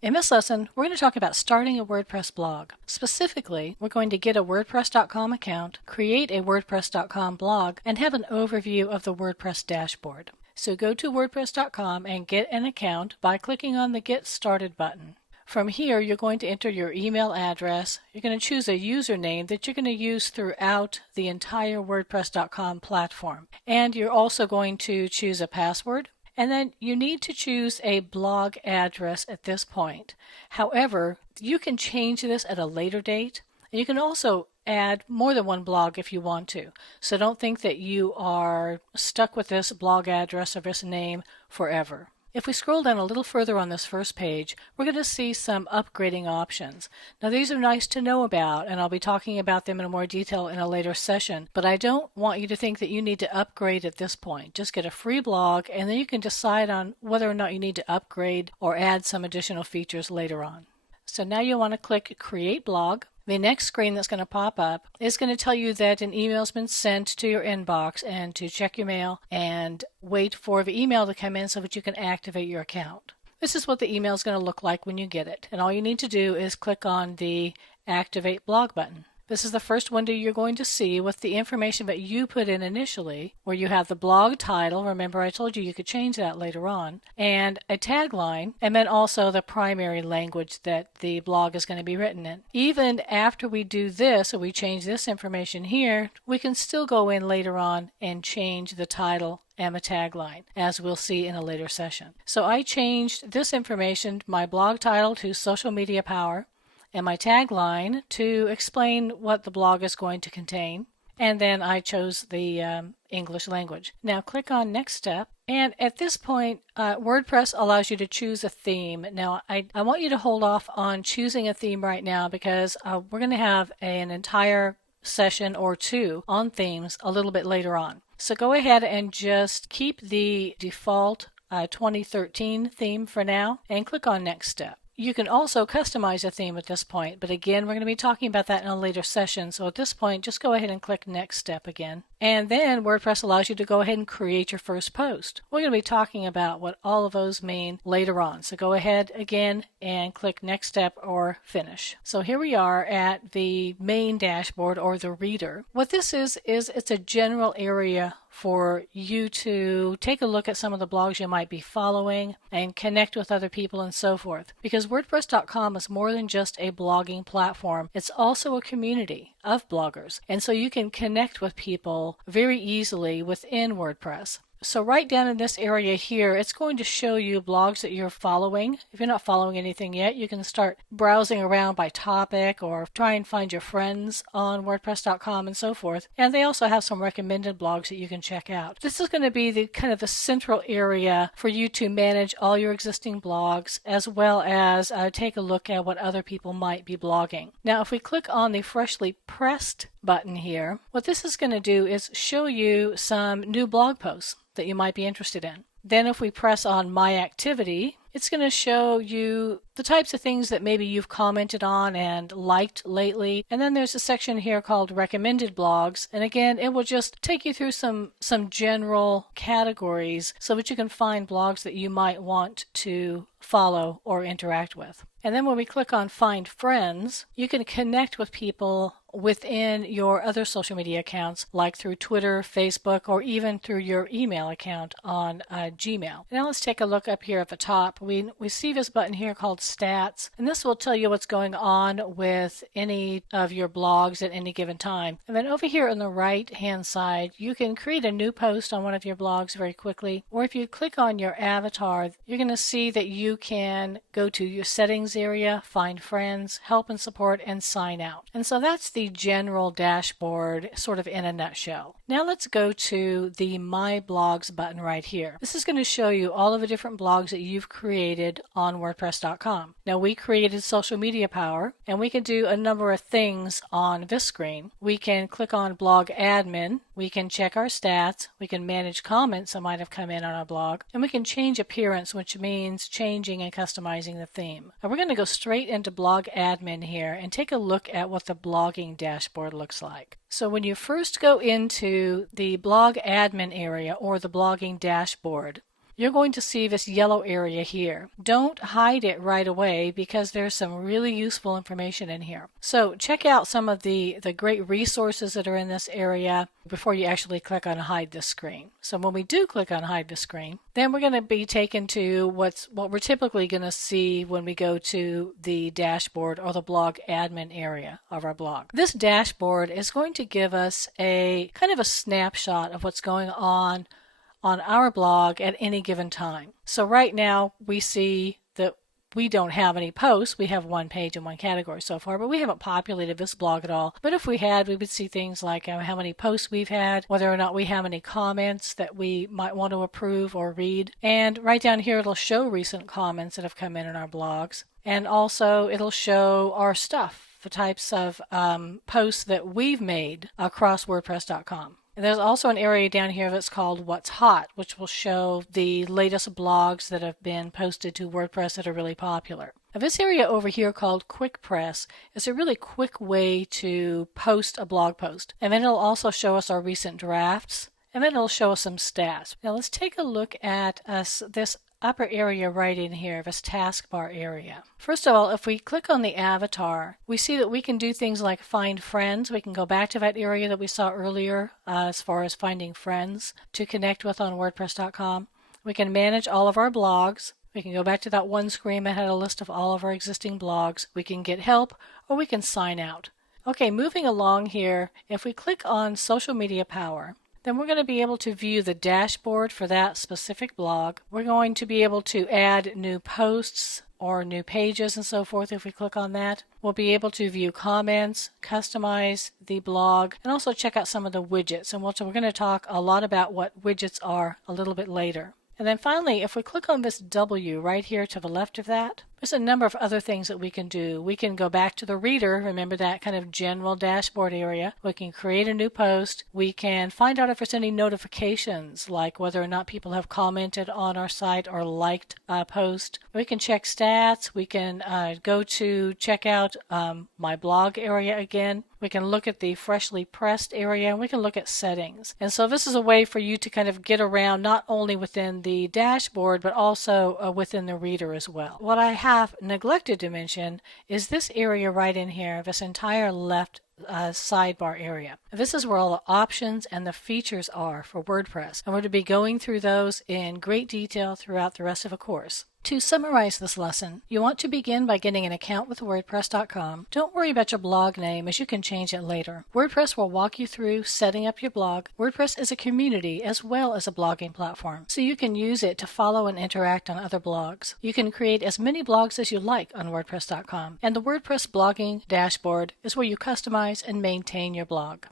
In this lesson, we're going to talk about starting a WordPress blog. Specifically, we're going to get a WordPress.com account, create a WordPress.com blog, and have an overview of the WordPress dashboard. So go to WordPress.com and get an account by clicking on the Get Started button. From here, you're going to enter your email address. You're going to choose a username that you're going to use throughout the entire WordPress.com platform. And you're also going to choose a password. And then you need to choose a blog address at this point. However, you can change this at a later date. And you can also add more than one blog if you want to. So don't think that you are stuck with this blog address or this name forever. If we scroll down a little further on this first page, we're going to see some upgrading options. Now these are nice to know about, and I'll be talking about them in more detail in a later session, but I don't want you to think that you need to upgrade at this point. Just get a free blog, and then you can decide on whether or not you need to upgrade or add some additional features later on. So now you'll want to click Create Blog. The next screen that's going to pop up is going to tell you that an email has been sent to your inbox and to check your mail and wait for the email to come in so that you can activate your account. This is what the email is going to look like when you get it. And all you need to do is click on the Activate Blog button. This is the first window you're going to see with the information that you put in initially, where you have the blog title. Remember, I told you you could change that later on, and a tagline, and then also the primary language that the blog is going to be written in. Even after we do this, or we change this information here, we can still go in later on and change the title and the tagline, as we'll see in a later session. So I changed this information, my blog title, to Social Media Power, and my tagline to explain what the blog is going to contain. And then I chose the English language. Now click on Next Step. And at this point, WordPress allows you to choose a theme. Now I want you to hold off on choosing a theme right now because we're going to have an entire session or two on themes a little bit later on. So go ahead and just keep the default 2013 theme for now and click on Next Step. You can also customize a theme at this point, but again, we're going to be talking about that in a later session. So at this point, just go ahead and click Next Step again. And then WordPress allows you to go ahead and create your first post. We're going to be talking about what all of those mean later on. So go ahead again and click Next Step or Finish. So here we are at the main dashboard or the reader. What this is it's a general area for you to take a look at some of the blogs you might be following and connect with other people and so forth. Because WordPress.com is more than just a blogging platform. It's also a community of bloggers. And so you can connect with people very easily within WordPress. So right down in this area here, it's going to show you blogs that you're following. If you're not following anything yet, you can start browsing around by topic or try and find your friends on WordPress.com and so forth. And they also have some recommended blogs that you can check out. This is going to be the kind of the central area for you to manage all your existing blogs as well as take a look at what other people might be blogging. Now, if we click on the Freshly Pressed button here, what this is going to do is show you some new blog posts that you might be interested in. Then if we press on My Activity, it's going to show you the types of things that maybe you've commented on and liked lately. And then there's a section here called Recommended Blogs. And again, it will just take you through some general categories so that you can find blogs that you might want to follow or interact with. And then when we click on Find Friends, you can connect with people within your other social media accounts, like through Twitter, Facebook, or even through your email account on Gmail. Now let's take a look up here at the top. We see this button here called Stats, and this will tell you what's going on with any of your blogs at any given time. And then over here on the right hand side, you can create a new post on one of your blogs very quickly, or if you click on your avatar, you're going to see that you can go to your settings area, find friends, help and support, and sign out. And so that's the general dashboard sort of in a nutshell. Now let's go to the My Blogs button right here. This is going to show you all of the different blogs that you've created on WordPress.com. Now we created Social Media Power, and we can do a number of things on this screen. We can click on Blog Admin, we can check our stats, we can manage comments that might have come in on our blog, and we can change appearance, which means changing and customizing the theme. Now we're going to go straight into Blog Admin here and take a look at what the blogging dashboard looks like. So when you first go into the Blog Admin area or the blogging dashboard, you're going to see this yellow area here. Don't hide it right away because there's some really useful information in here. So check out some of the great resources that are in this area before you actually click on hide this screen. So when we do click on hide the screen, then we're going to be taken to what we're typically going to see when we go to the dashboard or the blog admin area of our blog. This dashboard is going to give us a kind of a snapshot of what's going on our blog at any given time. So right now we see that we don't have any posts. We have one page and one category so far, but we haven't populated this blog at all. But if we had, we would see things like how many posts we've had, whether or not we have any comments that we might want to approve or read. And right down here it'll show recent comments that have come in our blogs. And also it'll show our stuff, the types of posts that we've made across WordPress.com. And there's also an area down here that's called What's Hot, which will show the latest blogs that have been posted to WordPress that are really popular. Now, this area over here called Quick Press is a really quick way to post a blog post. And then it'll also show us our recent drafts, and then it'll show us some stats. Now let's take a look at this upper area right in here, this taskbar area. First of all, if we click on the avatar, we see that we can do things like find friends. We can go back to that area that we saw earlier as far as finding friends to connect with on WordPress.com. We can manage all of our blogs. We can go back to that one screen that had a list of all of our existing blogs. We can get help, or we can sign out. Okay, moving along here, if we click on Social Media Power, then we're going to be able to view the dashboard for that specific blog. We're going to be able to add new posts or new pages and so forth if we click on that. We'll be able to view comments, customize the blog, and also check out some of the widgets. And we're going to talk a lot about what widgets are a little bit later. And then finally, if we click on this W right here to the left of that, there's a number of other things that we can do. We can go back to the reader, remember that kind of general dashboard area. We can create a new post. We can find out if there's any notifications, like whether or not people have commented on our site or liked a post. We can check stats. We can go to check out my blog area again. We can look at the freshly pressed area, and we can look at settings. And so this is a way for you to kind of get around not only within the dashboard, but also within the reader as well. What I have neglected to mention is this area right in here, this entire left sidebar area. This is where all the options and the features are for WordPress, and we're to be going through those in great detail throughout the rest of the course. To summarize this lesson, you want to begin by getting an account with WordPress.com. Don't worry about your blog name, as you can change it later. WordPress will walk you through setting up your blog. WordPress is a community as well as a blogging platform, so you can use it to follow and interact on other blogs. You can create as many blogs as you like on WordPress.com, and the WordPress blogging dashboard is where you customize and maintain your blog.